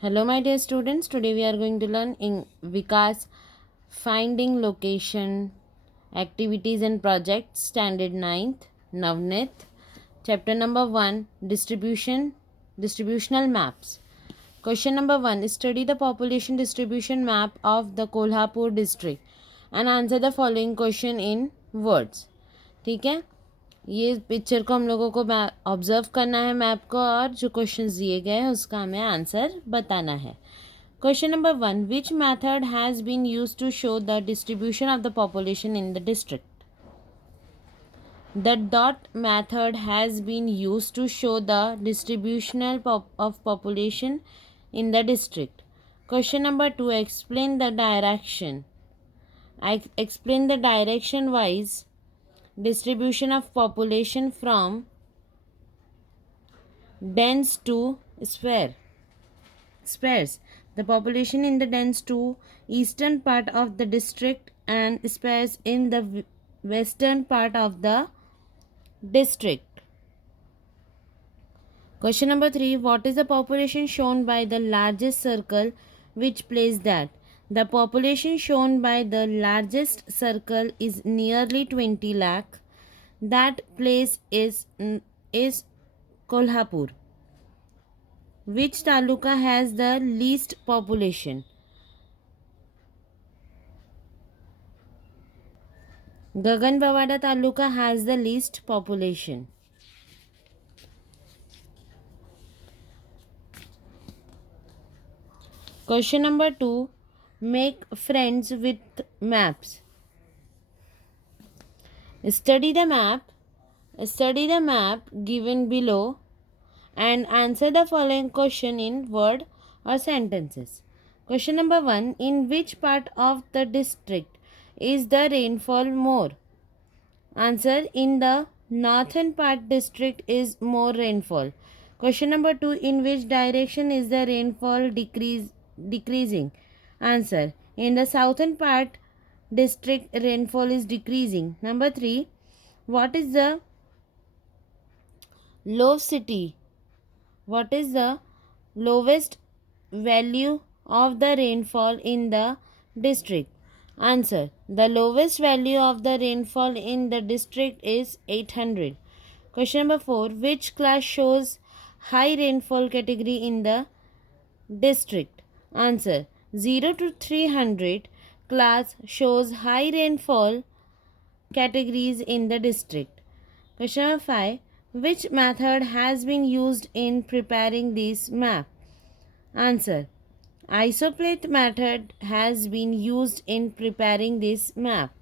Hello, my dear students. Today we are going to learn in Vikas finding location, activities and projects, standard 9th, Navnit. Chapter number 1, distributional maps. Question number 1, study the population distribution map of the Kolhapur district and answer the following question in words. ठीक है, ये picture को हम लोगों को observe करना है map को, और जो क्वेश्चंस दिए गए हैं उसका हमें आंसर बताना है. Question number 1, which method has been use to show the distribution of the population in the district. The dot method has been used to show the distributional of population in the district. Question number 2, explain the direction. I explain the direction wise distribution of population from dense to sparse. The population in the dense to eastern part of the district and sparse in the western part of the district. Question number 3, what is the population shown by the largest circle? Which place that? The population shown by the largest circle is nearly 20 lakh. That place is Kolhapur. Which taluka has the least population? Gaganbawada taluka has the least population. Question number 2, make friends with maps. Study the map given below and answer the following question in word or sentences. Question number 1, in which part of the district is the rainfall more? Answer, in the northern part district is more rainfall. Question number 2, in which direction is the rainfall decreasing? Answer, in the southern part district rainfall is decreasing. Number 3, what is the what is the lowest value of the rainfall in the district? Answer, the lowest value of the rainfall in the district is 800. Question number 4, which class shows high rainfall category in the district? Answer, 0 to 300 class shows high rainfall categories in the district. Question number 5, which method has been used in preparing this map? Answer, isoplate method has been used in preparing this map.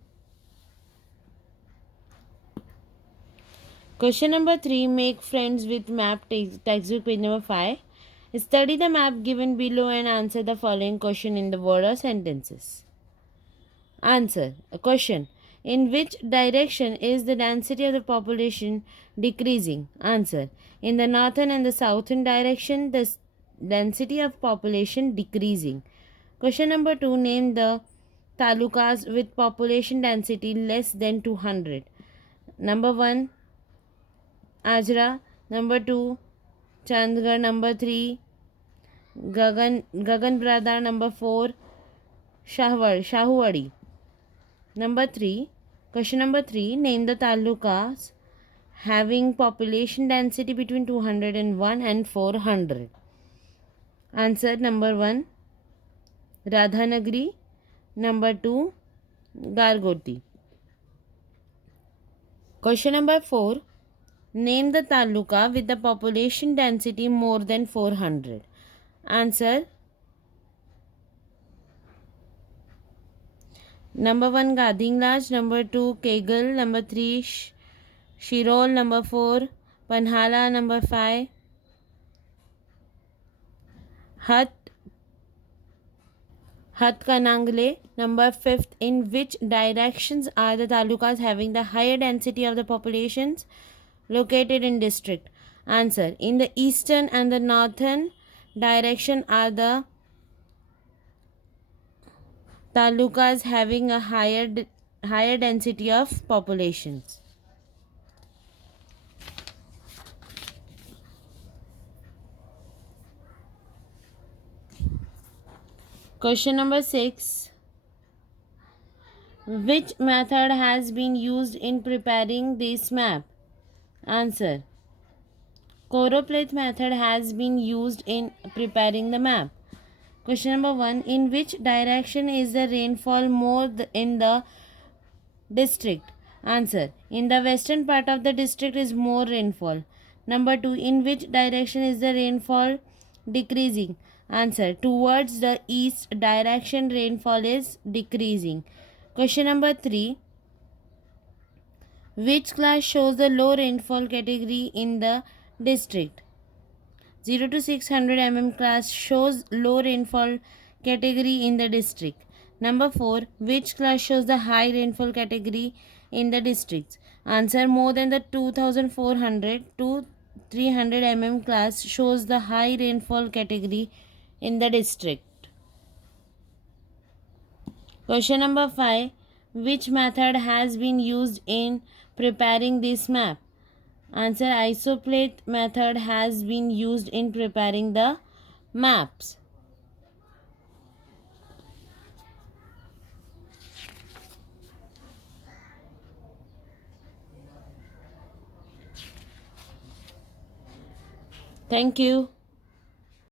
Question number 3, make friends with map, textbook page number 5. Study the map given below and answer the following question in the word or sentences. Answer. A question, in which direction is the density of the population decreasing? Answer, in the northern and the southern direction the density of population decreasing. Question number 2, name the talukas with population density less than 200. Number 1, Ajra. Number 2, Chandgarh. Number 3, Gagan Bradar. Number 4, Shahuwadi. Number 3, question number 3, name the talukas having population density between 201 and 400. Answer, number 1, Radhanagri. Number 2, Gargoti. Question number 4, name the taluka with the population density more than 400. Answer, number 1, Gadinglaj. Number 2, Kegal. Number 3, Shirol. Number 4, Panhala. Number 5, Hatkanangle. Number 5, in which directions are the talukas having the higher density of the populations located in district? Answer, in the eastern and the northern direction are the talukas having a higher density of populations. Question number 6. Which method has been used in preparing this map? Answer. Choropleth method has been used in preparing the map. Question number 1. In which direction is the rainfall more in the district? Answer. In the western part of the district is more rainfall. Number 2. In which direction is the rainfall decreasing? Answer. Towards the east direction rainfall is decreasing. Question number 3. Which class shows the low rainfall category in the district? 0 to 600 mm class shows low rainfall category in the district. Number 4. Which class shows the high rainfall category in the district? Answer. More than the 2400 to 300 mm class shows the high rainfall category in the district. Question number 5. Which method has been used in preparing this map? Answer. Isoplate method has been used in preparing the maps. Thank you.